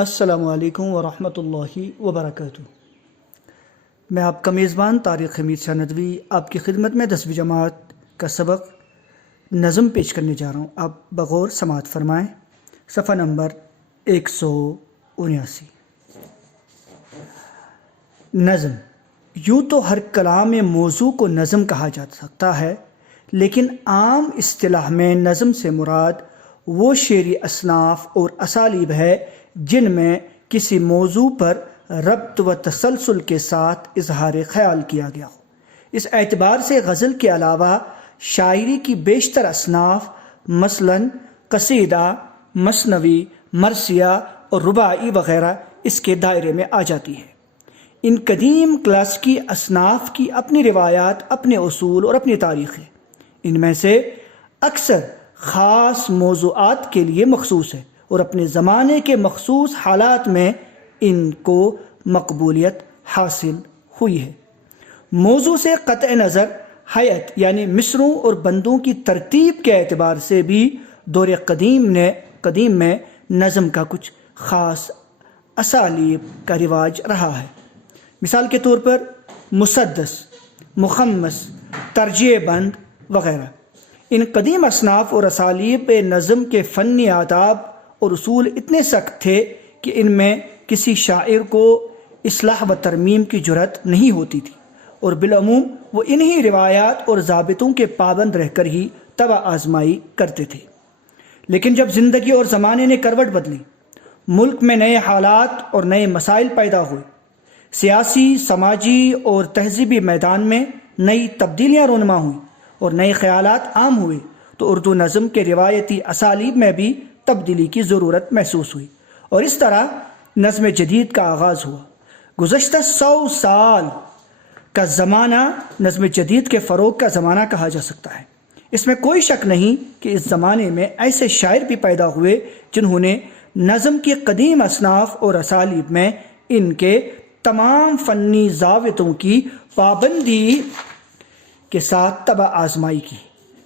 السلام علیکم ورحمۃ اللہ وبرکاتہ۔ میں آپ کا میزبان طارق حمید شاہ ندوی آپ کی خدمت میں 10ویں جماعت کا سبق نظم پیش کرنے جا رہا ہوں۔ آپ بغور سماعت فرمائیں۔ صفحہ نمبر 179۔ نظم۔ یوں تو ہر کلام موضوع کو نظم کہا جا سکتا ہے، لیکن عام اصطلاح میں نظم سے مراد وہ شعری اصناف اور اسالیب ہے جن میں کسی موضوع پر ربط و تسلسل کے ساتھ اظہار خیال کیا گیا ہو۔ اس اعتبار سے غزل کے علاوہ شاعری کی بیشتر اصناف مثلاً قصیدہ، مثنوی، مرثیہ اور رباعی وغیرہ اس کے دائرے میں آ جاتی ہے۔ ان قدیم کلاسیکی اصناف کی اپنی روایات، اپنے اصول اور اپنی تاریخ ہے۔ ان میں سے اکثر خاص موضوعات کے لیے مخصوص ہے اور اپنے زمانے کے مخصوص حالات میں ان کو مقبولیت حاصل ہوئی ہے۔ موضوع سے قطع نظر ہیئت یعنی مصروں اور بندوں کی ترتیب کے اعتبار سے بھی دور قدیم میں نظم کا کچھ خاص اسالیب کا رواج رہا ہے۔ مثال کے طور پر مسدس، مخمس، ترجیع بند وغیرہ۔ ان قدیم اصناف اور اسالیب نظم کے فنی آداب اور اصول اتنے سخت تھے کہ ان میں کسی شاعر کو اصلاح و ترمیم کی جرأت نہیں ہوتی تھی، اور بالعموم وہ انہی روایات اور ضابطوں کے پابند رہ کر ہی طبع آزمائی کرتے تھے۔ لیکن جب زندگی اور زمانے نے کروٹ بدلی، ملک میں نئے حالات اور نئے مسائل پیدا ہوئے، سیاسی، سماجی اور تہذیبی میدان میں نئی تبدیلیاں رونما ہوئیں اور نئے خیالات عام ہوئے، تو اردو نظم کے روایتی اسالیب میں بھی تبدیلی کی ضرورت محسوس ہوئی، اور اس طرح نظم جدید کا آغاز ہوا۔ گزشتہ 100 سال کا زمانہ نظم جدید کے فروغ کا زمانہ کہا جا سکتا ہے۔ اس میں کوئی شک نہیں کہ اس زمانے میں ایسے شاعر بھی پیدا ہوئے جنہوں نے نظم کی قدیم اصناف اور اسالیب میں ان کے تمام فنی ضابطوں کی پابندی کے ساتھ طبع آزمائی کی،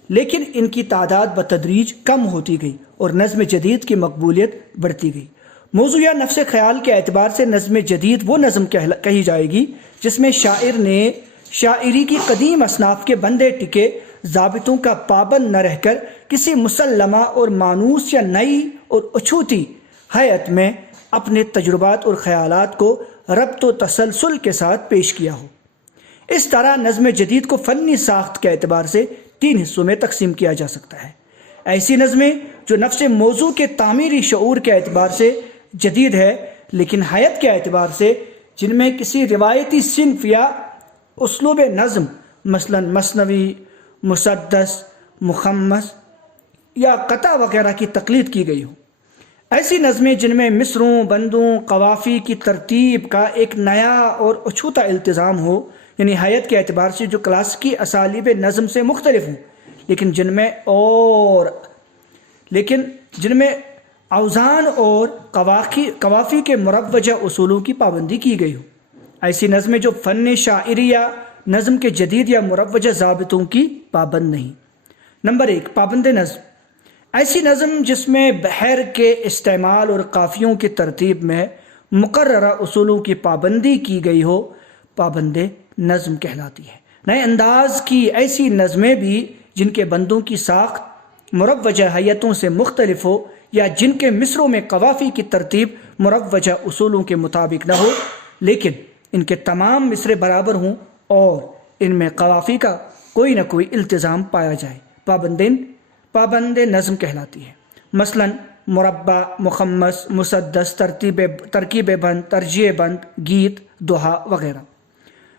لیکن ان کی تعداد بتدریج کم ہوتی گئی اور نظم جدید کی مقبولیت بڑھتی گئی۔ موضوع یا نفس خیال کے اعتبار سے نظم جدید وہ نظم کہی جائے گی جس میں شاعر نے شاعری کی قدیم اصناف کے بندے ٹکے ضابطوں کا پابند نہ رہ کر کسی مسلمہ اور مانوس یا نئی اور اچھوتی ہیئت میں اپنے تجربات اور خیالات کو ربط و تسلسل کے ساتھ پیش کیا ہو۔ اس طرح نظم جدید کو فنی ساخت کے اعتبار سے 3 حصوں میں تقسیم کیا جا سکتا ہے۔ ایسی نظمیں جو نفس موضوع کے تعمیری شعور کے اعتبار سے جدید ہے، لیکن حیت کے اعتبار سے جن میں کسی روایتی صنف یا اسلوب نظم مثلا مثنوی، مسدس، مخمس یا قطع وغیرہ کی تقلید کی گئی ہو۔ ایسی نظمیں جن میں مصروں، بندوں، قوافی کی ترتیب کا ایک نیا اور اچھوتا التزام ہو، یعنی حیت کے اعتبار سے جو کلاسیکی اسالیب نظم سے مختلف ہوں، لیکن جن میں اوزان اور قوافی کے مروجہ اصولوں کی پابندی کی گئی ہو۔ ایسی نظمیں جو فن شاعری یا نظم کے جدید یا مروجہ ضابطوں کی پابند نہیں۔ نمبر 1، پابند نظم۔ ایسی نظم جس میں بحر کے استعمال اور قافیوں کی ترتیب میں مقررہ اصولوں کی پابندی کی گئی ہو، پابند نظم کہلاتی ہے۔ نئے انداز کی ایسی نظمیں بھی جن کے بندوں کی ساخت مروجہ حیتوں سے مختلف ہو، یا جن کے مصروں میں قوافی کی ترتیب مروجہ اصولوں کے مطابق نہ ہو، لیکن ان کے تمام مصرے برابر ہوں اور ان میں قوافی کا کوئی نہ کوئی التزام پایا جائے، پابند نظم کہلاتی ہے۔ مثلا مربع، مخمس، مسدس، ترکیب بند، ترجیع بند، گیت، دوہا وغیرہ۔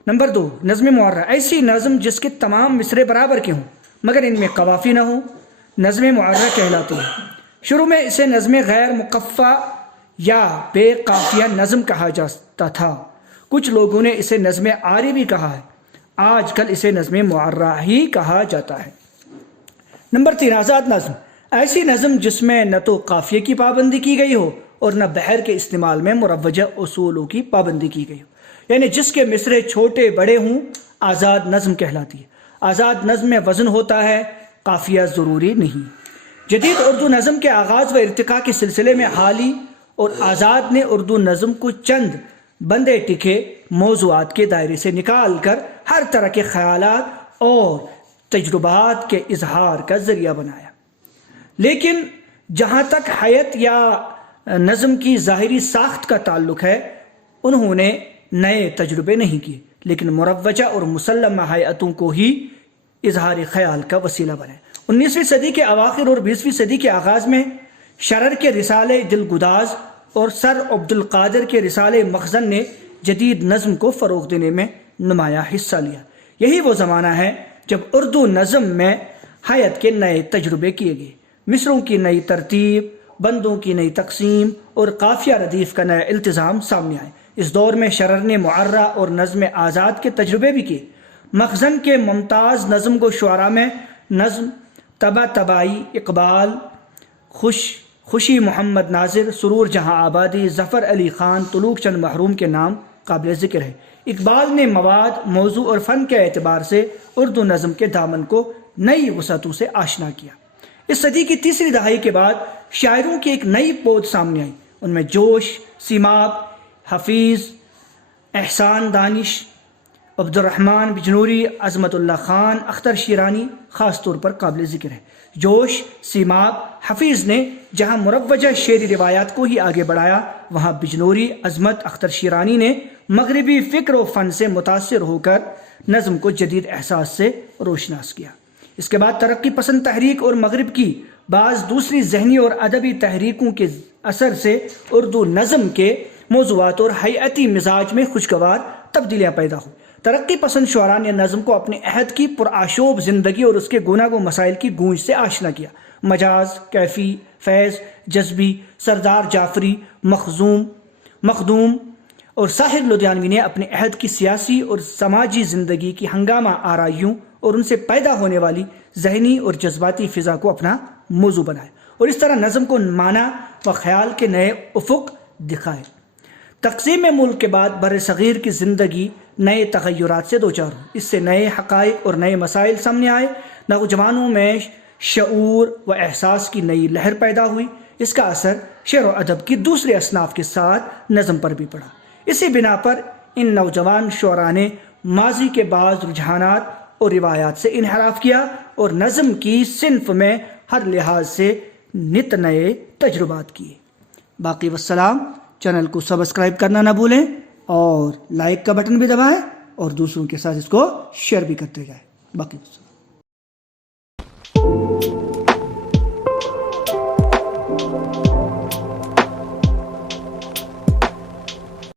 نمبر 2، نظم معرہ۔ ایسی نظم جس کے تمام مصرے برابر کے ہوں مگر ان میں قوافی نہ ہو، نظم معرہ کہلاتی ہے۔ شروع میں اسے نظم غیر مقفع یا بے قافیہ نظم کہا جاتا تھا، کچھ لوگوں نے اسے نظم عاری بھی کہا ہے، آج کل اسے نظم معرہ ہی کہا جاتا ہے۔ نمبر 3، آزاد نظم۔ ایسی نظم جس میں نہ تو قافیے کی پابندی کی گئی ہو اور نہ بحر کے استعمال میں مروجہ اصولوں کی پابندی کی گئی ہو، یعنی جس کے مصرے چھوٹے بڑے ہوں، آزاد نظم کہلاتی ہے۔ آزاد نظم میں وزن ہوتا ہے، قافیہ ضروری نہیں۔ جدید اردو نظم کے آغاز و ارتقاء کے سلسلے میں حالی اور آزاد نے اردو نظم کو چند بندے ٹکے موضوعات کے دائرے سے نکال کر ہر طرح کے خیالات اور تجربات کے اظہار کا ذریعہ بنایا۔ لیکن جہاں تک حیت یا نظم کی ظاہری ساخت کا تعلق ہے، انہوں نے نئے تجربے نہیں کیے، لیکن مروجہ اور مسلمہ حیاتوں کو ہی اظہار خیال کا وسیلہ بنائے۔ 19ویں صدی کے اواخر اور 20ویں صدی کے آغاز میں شرر کے رسالے دلگداز اور سر عبد القادر کے رسالے مخزن نے جدید نظم کو فروغ دینے میں نمایاں حصہ لیا۔ یہی وہ زمانہ ہے جب اردو نظم میں حیت کے نئے تجربے کیے گئے، مصروں کی نئی ترتیب، بندوں کی نئی تقسیم اور قافیہ ردیف کا نیا التزام سامنے آئے۔ اس دور میں شرر نے معرہ اور نظم آزاد کے تجربے بھی کیے۔ مخزن کے ممتاز نظم کو شعراء میں نظم طبع طبائی، اقبال، خوشی محمد ناظر، سرور جہاں آبادی، ظفر علی خان، طلوق چند محروم کے نام قابل ذکر ہے۔ اقبال نے مواد، موضوع اور فن کے اعتبار سے اردو نظم کے دامن کو نئی وسعتوں سے آشنا کیا۔ اس صدی کی تیسری دہائی کے بعد شاعروں کی ایک نئی پود سامنے آئی۔ ان میں جوش، سیماب، حفیظ، احسان دانش، عبد الرحمن بجنوری، عظمت اللہ خان، اختر شیرانی خاص طور پر قابل ذکر ہے۔ جوش، سیماب، حفیظ نے جہاں مروجہ شعری روایات کو ہی آگے بڑھایا، وہاں بجنوری، عظمت، اختر شیرانی نے مغربی فکر و فن سے متاثر ہو کر نظم کو جدید احساس سے روشناس کیا۔ اس کے بعد ترقی پسند تحریک اور مغرب کی بعض دوسری ذہنی اور ادبی تحریکوں کے اثر سے اردو نظم کے موضوعات اور حیاتی مزاج میں خوشگوار تبدیلیاں پیدا ہوئیں۔ ترقی پسند شعراء نے نظم کو اپنے عہد کی پرآشوب زندگی اور اس کے گوناگوں مسائل کی گونج سے آشنا کیا۔ مجاز، کیفی، فیض، جذبی، سردار جعفری، مخدوم اور ساحر لدھیانوی نے اپنے عہد کی سیاسی اور سماجی زندگی کی ہنگامہ آرائیوں اور ان سے پیدا ہونے والی ذہنی اور جذباتی فضا کو اپنا موضوع بنائے اور اس طرح نظم کو معنی و خیال کے نئے افق دکھائے۔ تقسیم ملک کے بعد بر صغیر کی زندگی نئے تغیرات سے دوچار ہوئی۔ اس سے نئے حقائق اور نئے مسائل سامنے آئے۔ نوجوانوں میں شعور و احساس کی نئی لہر پیدا ہوئی۔ اس کا اثر شعر و ادب کی دوسرے اصناف کے ساتھ نظم پر بھی پڑا۔ اسی بنا پر ان نوجوان شعراء نے ماضی کے بعض رجحانات اور روایات سے انحراف کیا اور نظم کی صنف میں ہر لحاظ سے نت نئے تجربات کیے۔ باقی والسلام۔ چینل کو سبسکرائب کرنا نہ بھولیں اور لائک کا بٹن بھی دبائیں اور دوسروں کے ساتھ اس کو شیئر بھی کرتے جائیں۔ باقی والسلام۔